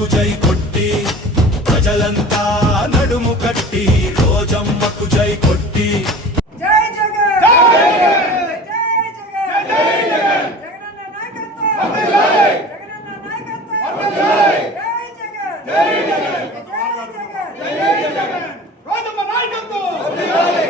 రోజమ్మకు జై కొట్టి ప్రజలంతా నడుము కట్టి రోజమ్మకు జై కొట్టి జై జగన్ జై జగన్ జై జగన్ జగనన్న నాయకత్వం వందనాలు జగనన్న నాయకత్వం వందనాలు జై జగన్ జై జగన్ జై జగన్ జై జగన్ రోజమ్మ నాయకత్వం వందనాలు